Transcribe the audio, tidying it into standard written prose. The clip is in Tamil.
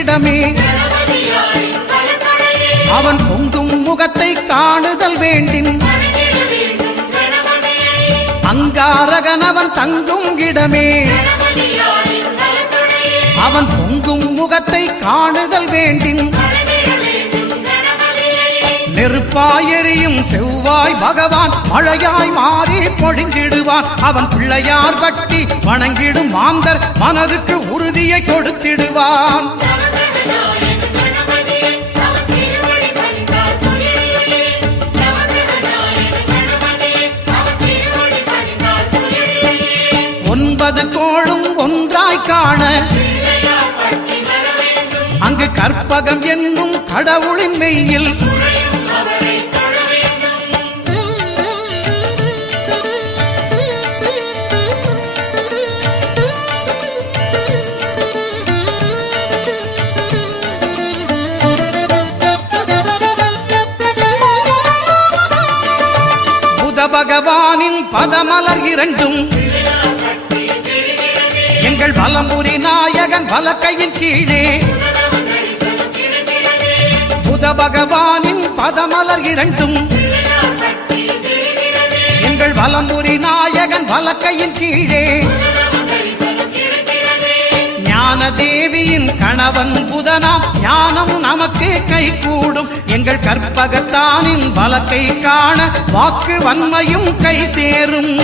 இடமே. அவன் பொங்கும் முகத்தை காணுதல் வேண்டின் அங்காரகன் அவன் தங்கும் இடமே. அவன் பொங்கும் முகத்தை காணுதல் வேண்டின் நெருப்பாய் எரியும் செவ்வாய் பகவான் மழையாய் மாறி பொழிந்திடுவான். அவன் பிள்ளையார் பக்தி வணங்கிடும் மாந்தர் மனதுக்கு உறுதியை கொடுத்திடுவான். ஒன்பது கோளும் ஒன்றாய் காண அங்கு கற்பகம் என்னும் கடவுளின் மெய்யில் புத பகவானின் பதமலர் இரண்டும் எங்கள் வலம்புரி நாயகன் வலக்கையின் கீழே. புத பகவானின் பதமலர் இரண்டும் எங்கள் வலம்புரி நாயகன் வலக்கையின் கீழே. ஞான தேவியின் கணவன் புதனாம் ஞானம் நமக்கு கை கூடும். எங்கள் கற்பகத்தானின் வலக்கை காண வாக்கு வன்மையும் கை சேரும்.